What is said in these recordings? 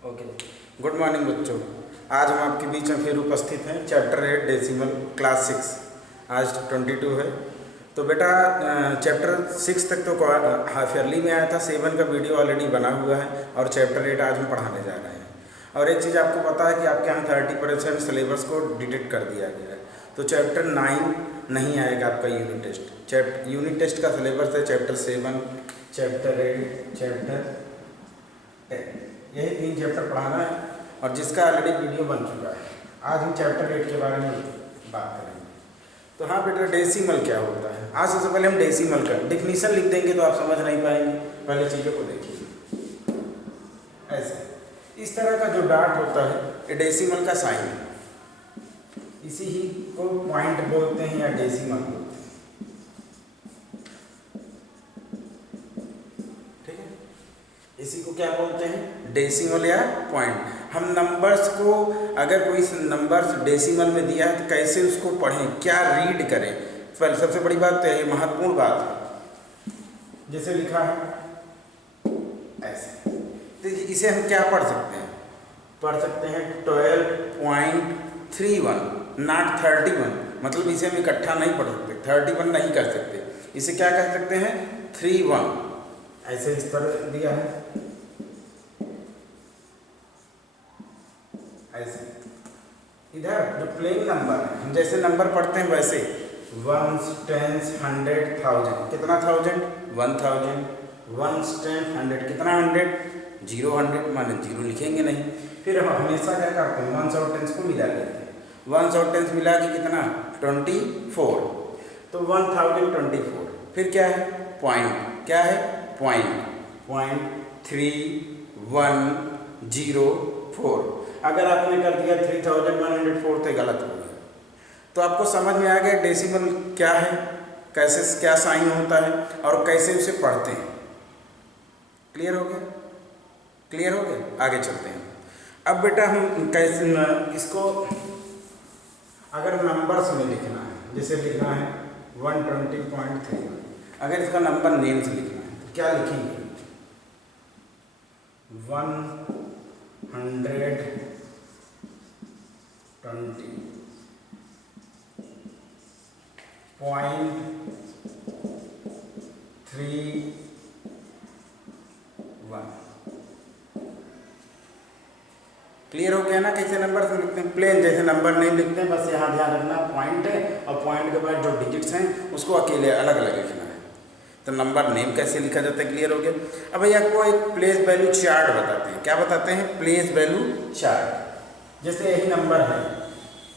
Okay, good morning बच्चों। आज हम आपके बीच में फिर उपस्थित हैं। चैप्टर 8 डेसिमल क्लास 6, आज 22 है। तो बेटा चैप्टर 6 तक तो हाफ ईयरली में आया था। 7 का वीडियो ऑलरेडी बना हुआ है और चैप्टर 8 आज हम पढ़ाने जा रहे हैं। और एक चीज़ आपको पता है कि आपके यहाँ 30% सिलेबस को डिटेक्ट कर दिया गया है। तो चैप्टर 9 नहीं आएगा आपका यूनिट टेस्ट। यूनिट टेस्ट का सिलेबस है चैप्टर 7, चैप्टर 8, चैप्टर 10। यही 3 चैप्टर पढ़ाना है और जिसका ऑलरेडी वीडियो बन चुका है। आज हम चैप्टर 8 के बारे में बात करेंगे। तो हाँ बेटा, डेसिमल क्या होता है। आज सबसे पहले हम डेसिमल का डिफिनीशन लिख देंगे तो आप समझ नहीं पाएंगे। पहले चीज़ों को देखिए। ऐसे इस तरह का जो डॉट होता है ये डेसिमल का साइन है। इसी ही को पॉइंट बोलते हैं या डेसिमल बोलते हैं। ठीक है, इसी को क्या बोलते हैं, डेसिमल या पॉइंट। हम नंबर्स को, अगर कोई नंबर्स डेसिमल में दिया है तो कैसे उसको पढ़ें, क्या रीड करें। पहले सबसे बड़ी बात तो ये महत्वपूर्ण बात है। जैसे लिखा है ऐसे, तो इसे हम क्या पढ़ सकते हैं, पढ़ सकते हैं 12.31, नॉट 31। मतलब इसे हम इकट्ठा नहीं पढ़ सकते, 31 नहीं कर सकते। इसे क्या कह सकते हैं, 31। ऐसे इस तरह दिया है ऐसे। इधर जो प्लेन नंबर है, हम जैसे नंबर पढ़ते हैं वैसे 1s, 10s, 100, 1000। कितना 1000, 1000। 1s, 10, 100, कितना 100, 0, 100। माने 0 लिखेंगे नहीं। फिर हम हमेशा क्या करते हैं, 1s और 10s को मिला लेते हैं। 1s और 10s मिला के कितना, 24। तो 1024। फिर क्या है, पॉइंट। क्या है, पॉइंट। 3.104। अगर आपने कर दिया 3104 तो गलत हो गया। तो आपको समझ में आ गया डेसिमल क्या है, कैसे क्या साइन होता है और कैसे उसे पढ़ते हैं। क्लियर हो गया, क्लियर हो गया। आगे चलते हैं। अब बेटा हम कैसे इसको, अगर नंबर्स में लिखना है, जैसे लिखना है 120.3, अगर इसका नंबर नेम से लिखना है तो क्या लिखेंगे, 120.3 क्लियर हो गया ना। कैसे नंबर से लिखते हैं, प्लेन जैसे नंबर नहीं लिखते हैं, बस यहाँ ध्यान रखना पॉइंट है और पॉइंट के बाद जो डिजिट्स हैं उसको अकेले अलग अलग लिखना है। तो नंबर नेम कैसे लिखा जाता है, क्लियर हो गया। अब भैया को एक प्लेस वैल्यू चार्ट बताते हैं। क्या बताते हैं, प्लेस वैल्यू चार्ट। जैसे यही नंबर है,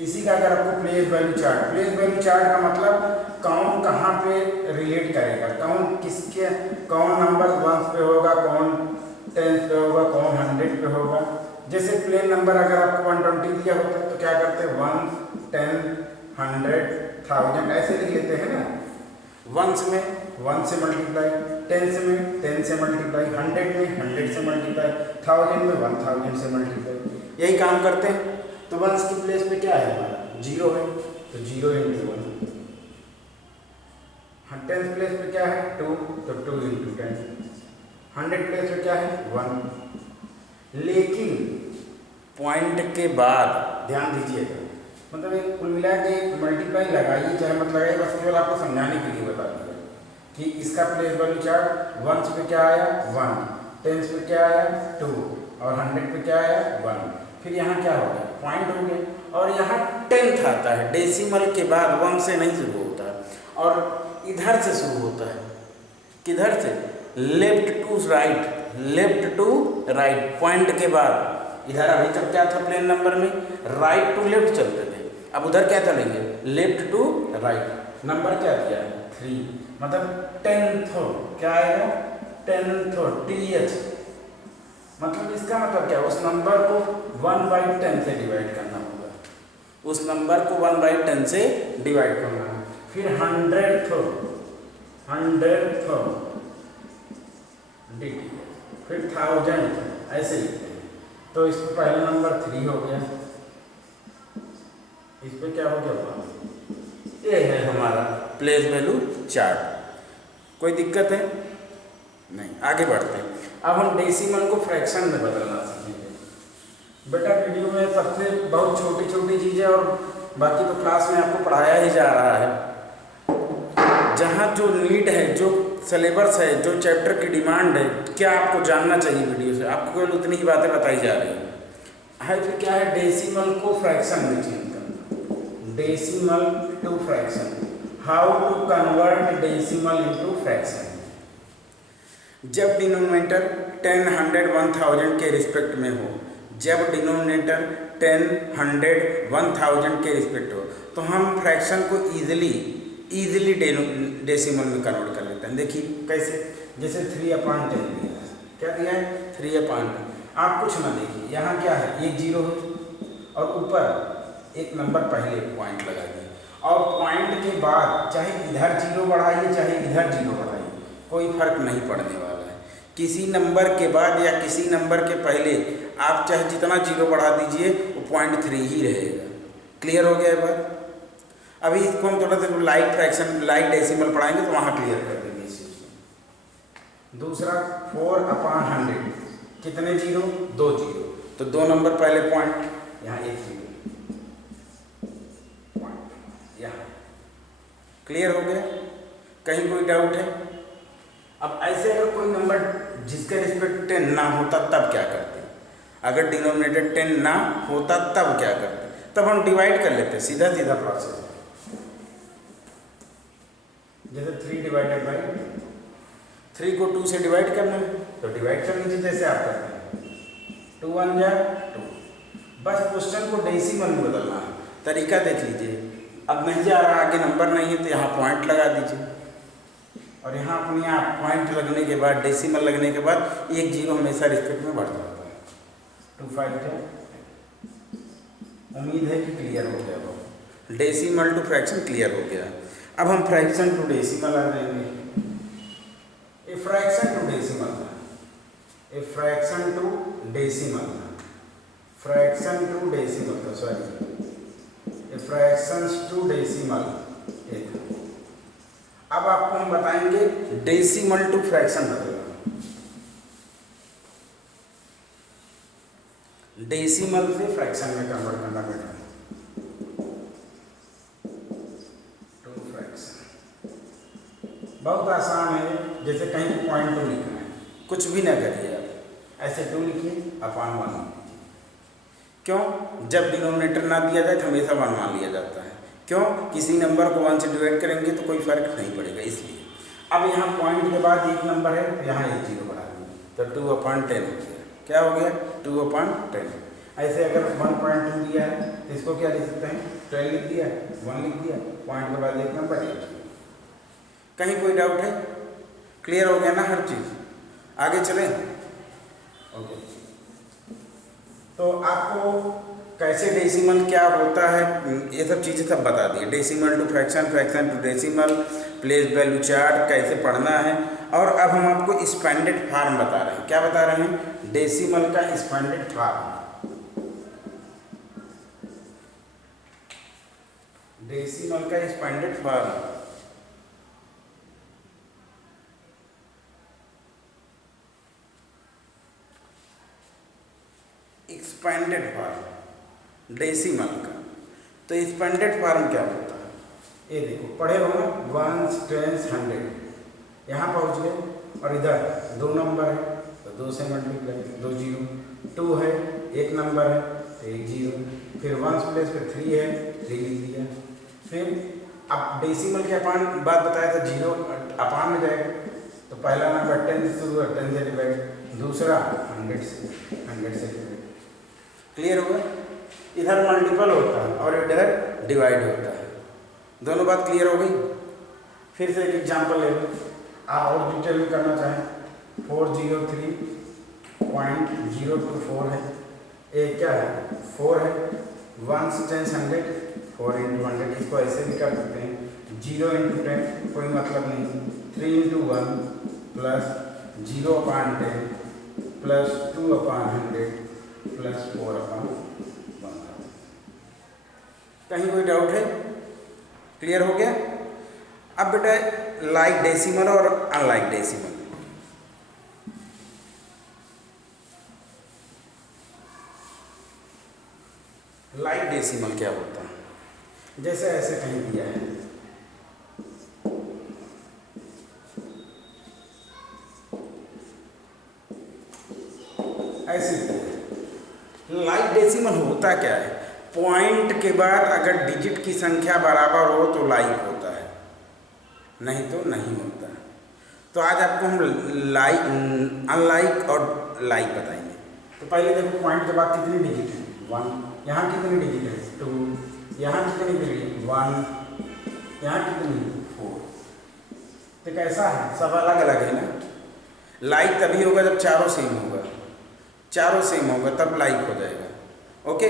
इसी का अगर आपको place value chart, place value chart का मतलब कौन कहाँ पे रिलेट करेगा, कौन किसके, कौन नंबर 1 पे होगा, कौन 10 पे होगा, कौन 100 पे होगा। जैसे प्लेन नंबर अगर आपको 120 दिया होता है तो क्या करते हैं, 1, 10, 100, 1000 ऐसे लिख लेते हैं ना। 1s में 1 से मल्टीप्लाई, 10s में 10 से मल्टीप्लाई, 100 में 100 से मल्टीप्लाई, 1000 में 1000 से मल्टीप्लाई, यही काम करते हैं। तो 1s की प्लेस पे क्या है हमारा, 0 है, तो 0 × 1। 10 प्लेस पे क्या है, 2, तो 2 × 10। 100 प्लेस पे क्या है, 1। लेकिन पॉइंट के बाद ध्यान दीजिएगा, मतलब एक कुल मिला के मल्टीप्लाई लगाइए चाहे मत लगाइए, बस केवल आपको समझाने के लिए बता दिया कि इसका प्लेस वैल्यू चार्ट 1s पे क्या आया, 1, 10s पे क्या आया, 2 और 100 पे क्या आया, 1। फिर यहाँ क्या हो गया, पॉइंट हो गया। और यहाँ 10th आता है, डेसिमल के बाद 1 से नहीं शुरू होता है और इधर से शुरू होता है। किधर से, left to right, left to right. Point के बाद इधर अभी तक क्या था प्लेन नंबर में, राइट टू लेफ्ट चलते थे, अब उधर क्या चलेंगे, लेफ्ट टू राइट। नंबर क्या दिया है, 3, मतलब 10th क्या आएगा, 10th TH। मतलब इसका मतलब क्या, उस नंबर को 1/10 से डिवाइड करना होगा, उस नंबर को 1/10 से डिवाइड करना है। फिर 100th DT, फिर 1000 ऐसे लिखते हैं। तो इस पर पहला नंबर 3 हो गया, इस पे क्या हो गया, 1। ये है हमारा प्लेस वैल्यू चार्ट। कोई दिक्कत है नहीं, आगे बढ़ते हैं। अब हम डेसिमल को फ्रैक्शन में बदलना सीखेंगे। बेटा वीडियो में सबसे बहुत छोटी छोटी चीज़ें और बाकी तो क्लास में आपको पढ़ाया ही जा रहा है। जहाँ जो नीड है, जो सिलेबस है, जो चैप्टर की डिमांड है, क्या आपको जानना चाहिए वीडियो से, आपको केवल उतनी ही बातें बताई जा रही है। फिर क्या है, डेसिमल को फ्रैक्शन में चेंज करना, decimal to fraction, how to convert decimal into fraction. जब डिनोमिनेटर 10, 100, 1000 के रिस्पेक्ट में हो, जब डिनोमिनेटर 10, 100, 1000 के रिस्पेक्ट हो, तो हम फ्रैक्शन को ईजिली डेसिमल में कन्वर्ट कर लेते हैं। देखिए कैसे, जैसे 3/10 दिया है, क्या दिया है 3/10। आप कुछ ना देखिए, यहाँ क्या है, एक जीरो है और ऊपर एक नंबर पहले पॉइंट लगा दिए, और पॉइंट के बाद चाहे इधर जीरो बढ़ाइए चाहे इधर जीरो बढ़ाइए, कोई फर्क नहीं पड़ने वाला है। किसी नंबर के बाद या किसी नंबर के पहले आप चाहे जितना जीरो बढ़ा दीजिए वो 0.3 ही रहेगा। क्लियर हो गया बात। अभी इसको हम थोड़ा सा लाइट फ्रैक्शन, लाइट डेसिमल पढ़ाएंगे तो वहाँ क्लियर कर देंगे इस चीज़ को। दूसरा 4/100, कितने जीरो, 2 जीरो, तो 2 नंबर पहले पॉइंट, यहाँ 1 जीरो पॉइंट यहाँ। क्लियर हो गया, कहीं कोई डाउट है? अब ऐसे अगर कोई नंबर जिसके रिस्पेक्ट 10 ना होता तब क्या करते? अगर डिनोमिनेटर 10 ना होता तब क्या करते? तब हम डिवाइड कर लेते, सीधा सीधा प्रोसेस। जैसे 3 को 2 से डिवाइड करना है तो डिवाइड कर लीजिए जैसे आप करते हैं, 2 1 जा 2। बस क्वेश्चन को डेसिमल में बदलना है। तरीका देख लीजिए, अब नहीं जा रहा, आगे नंबर नहीं है तो यहाँ पॉइंट लगा दीजिए, और यहाँ अपने आप पॉइंट लगने के बाद, डेसिमल लगने के बाद 1 जीरो हमेशा रिस्पेक्ट में बढ़ जाता है। 2 5 10। उम्मीद है कि क्लियर हो गया वो, डेसिमल टू फ्रैक्शन क्लियर हो गया। अब हम फ्रैक्शन टू डेसिमल आ जाएंगे। A fraction to decimal, a fraction to decimal, fraction to decimal का sorry, a fractions to decimal. अब आपको हम बताएंगे डेसिमल टू फ्रैक्शन बदलना, डेसिमल से फ्रैक्शन में कन्वर्ट करना बेटा। बहुत आसान है, जैसे कहीं 0.2 लिखना है, कुछ भी ना करिए आप, ऐसे 2 लिखिए अपान 1। क्यों? जब डिनोमिनेटर ना दिया जाए तो हमेशा 1 मान लिया जाता है। क्यों? किसी नंबर को 1 से डिवाइड करेंगे तो कोई फर्क नहीं पड़ेगा, इसलिए। अब यहाँ पॉइंट के बाद एक नंबर है तो यहाँ 1 जीरो बढ़ा देंगे, तो 2/10 हो गया। क्या हो गया? 2/10। ऐसे अगर 1.2 दिया है तो इसको क्या लिख सकते हैं, 12 लिख दिया, 1 लिख दिया, पॉइंट के बाद एक नंबर 1। कहीं कोई डाउट है? क्लियर हो गया ना हर चीज़? आगे चलें। ओके, तो आपको कैसे डेसिमल क्या होता है ये सब चीज़ें सब बता दिए। Decimal to fraction, fraction to decimal, place value chart कैसे पढ़ना है। और अब हम आपको एक्सपेंडेड फॉर्म बता रहे हैं। क्या बता रहे हैं? डेसिमल का एक्सपेंडेड फॉर्म, डेसिमल का expanded form. Expanded form decimal का, तो एक्सपेंडेड फॉर्म क्या होता है? ये देखो, पढ़े हो ना, 1 10 100, यहाँ पहुँच गए और इधर 2 नंबर है तो 2 से मल्टीप्लाई, 2 जीरो, 2 है, एक नंबर है तो 1 जीरो, फिर 1 प्लेस पे 3 है, 3 लिख दिया। फिर अब डेसिमल के अपान बात बताया था, जीरो अपान में जाएगा तो पहला नंबर 10 से शुरू है, 10 से डिवाइड, दूसरा 100 से डिवाइड। क्लियर होगा? इधर मल्टीपल होता है और इधर डिवाइड होता है। दोनों बात क्लियर हो गई? फिर से एक एग्जांपल ले लो, आप और डिटेल में करना चाहें। 403.024 है, एक क्या है 4 है, 1 से 10 100, 4 × 100, इसको ऐसे भी कर सकते हैं, 0 × 10 कोई मतलब नहीं, 3 × 1 प्लस 0/10 प्लस 2/100 प्लस 4/1000। कहीं कोई डाउट है? क्लियर हो गया? अब बेटा लाइक डेसिमल और अनलाइक डेसिमल, लाइक डेसिमल क्या होता है? जैसे ऐसे कहीं दिया है, ऐसे लाइक डेसिमल होता क्या है? पॉइंट के बाद अगर डिजिट की संख्या बराबर हो तो लाइक होता है, नहीं तो नहीं होता है। तो आज आपको हम लाइक, अनलाइक और लाइक बताएंगे। तो पहले देखो पॉइंट के बाद कितनी डिजिट है? 1। यहाँ कितनी डिजिट है? 2। यहाँ कितनी डिजिट? 1। यहाँ कितनी? 4। तो कैसा है? सब अलग अलग है ना। लाइक तभी होगा जब चारों सेम होगा, चारों सेम होगा तब लाइक हो जाएगा। ओके,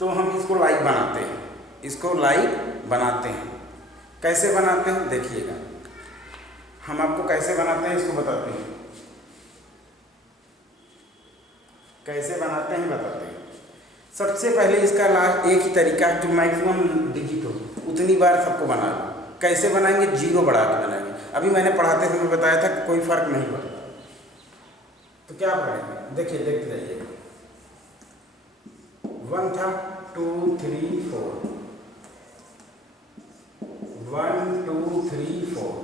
तो हम इसको लाइक बनाते हैं, इसको लाइक बनाते हैं। कैसे बनाते हैं देखिएगा, हम आपको कैसे बनाते हैं इसको बताते हैं, कैसे बनाते हैं बताते हैं। सबसे पहले इसका लास्ट एक ही तरीका है, जो मैक्सिमम डिजिट हो उतनी बार सबको बना लो। कैसे बनाएंगे? 0 बढ़ा के बनाएंगे। अभी मैंने पढ़ाते समय बताया था कि कोई फर्क नहीं पड़ता। तो क्या पढ़ेंगे देखिए, देखते जाइएगा। 1 था, 2 3 4, 1 2 3 4,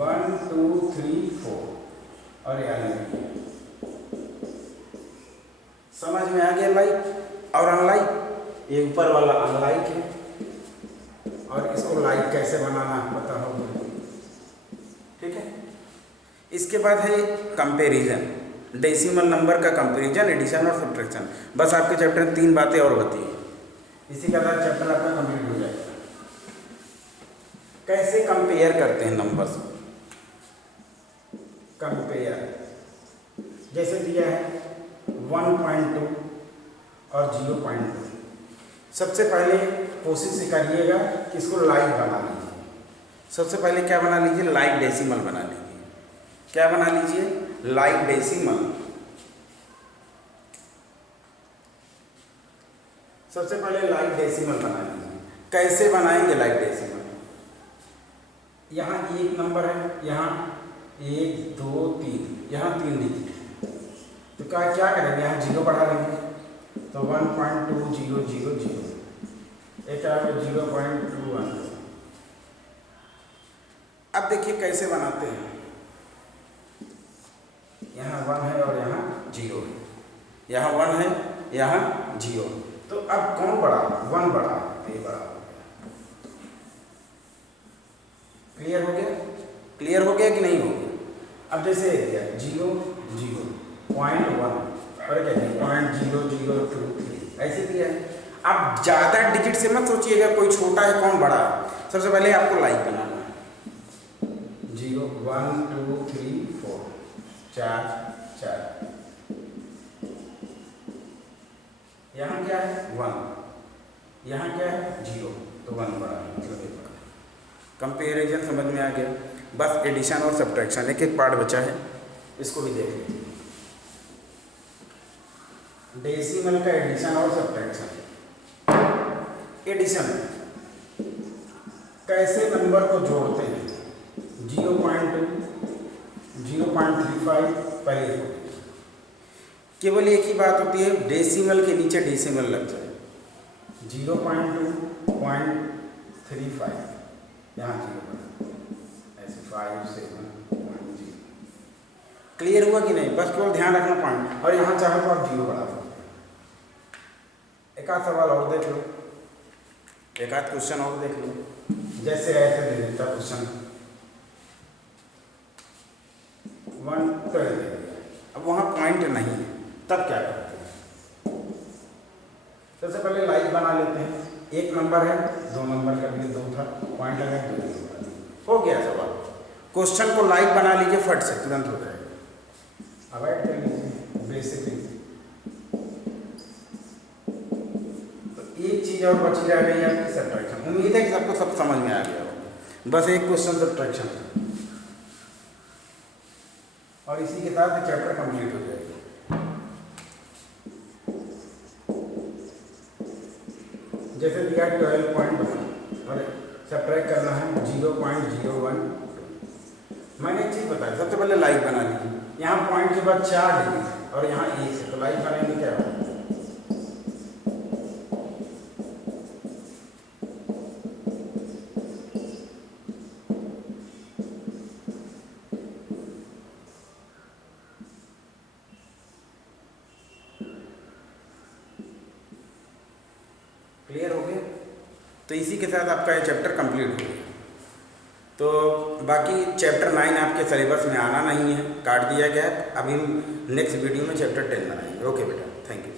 1 2 3 4 और यानी समझ में आ गया लाइक और अनलाइक। ये ऊपर वाला अनलाइक है और इसको लाइक कैसे बनाना पता होगा, ठीक है। इसके बाद है कंपैरिजन, डेसिमल नंबर का कंपैरिजन, एडिशन और सब्ट्रैक्शन। बस आपके चैप्टर में 3 बातें और होती है, इसी के बाद चैप्टर आपका कंप्लीट हो जाएगा। कैसे कंपेयर करते हैं नंबर्स? कंपेयर जैसे दिया है 1.2 और 0.2। सबसे पहले कोशिश करिएगा कि इसको लाइक बना लीजिए। सबसे पहले क्या बना लीजिए? लाइक डेसिमल बना लीजिए। क्या बना लीजिए? Like decimal. सबसे पहले लाइक डेसिमल बना लीजिए। कैसे बनाएंगे लाइक डेसिमल? यहाँ एक नंबर है, यहाँ 1 2 3, यहाँ 3 डिजिट है। तो क्या करेंगे? यहाँ 0 बढ़ा लेंगे, तो 1.2000, एक 0.21। अब देखिए कैसे बनाते हैं। यहाँ 1 है और यहाँ 0 है, यहाँ 1 है, यहाँ 0। तो अब कौन बड़ा? 1 बड़ा, तो ये बड़ा हो गया। क्लियर हो गया? क्लियर हो गया कि नहीं हो गया? अब जैसे 0 0 0.1 और क्या 0.0023 ऐसे दिया है। अब ज़्यादा डिजिट से मत सोचिएगा कौन छोटा है कौन बड़ा है। सबसे पहले आपको लाइक बनाना है। 0 1 2 3 4, 4 4। यहाँ क्या है? 1। यहाँ क्या है? 0। तो 1 बड़ा है, मतलब ये बड़ा है। कंपेरिजन समझ में आ गया। बस एडिशन और सब्ट्रैक्शन एक एक पार्ट बचा है, इसको भी देख लीजिए। डेसिमल का एडिशन और सब्ट्रैक्शन। एडिशन कैसे नंबर को जोड़ते हैं? 0.2 0.35 पहले केवल एक ही बात होती है, डेसिमल के नीचे डेसिमल लग जाए। 0.2 0.35, यहाँ 0 ऐसे 5 7 0। क्लियर हुआ कि नहीं? बस केवल ध्यान रखना पॉइंट। और यहाँ चाहे तो आप 0 बढ़ा सकते हैं। एक आध सवाल और देख लो, एक आध क्वेश्चन और देख लो। जैसे ऐसे दे देता क्वेश्चन 112, अब वहाँ पॉइंट नहीं है, तब क्या करते हैं? सबसे पहले लाइक बना लेते हैं। एक नंबर है, 2 नंबर का भी 2 था, पॉइंट लगा 2 हो गया सवाल। क्वेश्चन को लाइक बना लीजिए, फट से तुरंत हो जाएगा। अवॉइड कर लीजिए बेसिक। एक चीज़ और बची रह गई है आपकी, सब्ट्रैक्शन। उम्मीद है कि सबको सब समझ में आ गया होगा। बस एक क्वेश्चन सब्ट्रैक्शन और इसी के साथ चैप्टर कंप्लीट हो जाएगा। जैसे दिया 12.1 और सब्ट्रैक्ट करना है 0.01। मैंने एक चीज़ बताई, सबसे पहले लाइक बना लीजिए। यहाँ पॉइंट के बाद 4 डिजिट और यहाँ 1 है, तो लाइक बनाएंगे क्या होगा? क्लियर हो गया? तो इसी के साथ आपका ये चैप्टर कंप्लीट हो गया। तो बाकी चैप्टर 9 आपके सिलेबस में आना नहीं है, काट दिया गया। अभी हम नेक्स्ट वीडियो में चैप्टर 10 बनाएंगे। ओके बेटा, थैंक यू।